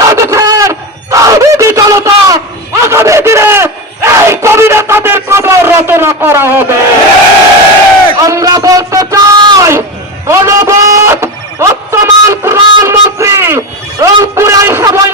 বাংলাদেশের তাওহীদি জনতা আগামী দিনে এই কবিরা তাদের কবর রচনা করা হবে। আমরা বলতে চাই বর্তমান প্রধানমন্ত্রী রংপুরে সময়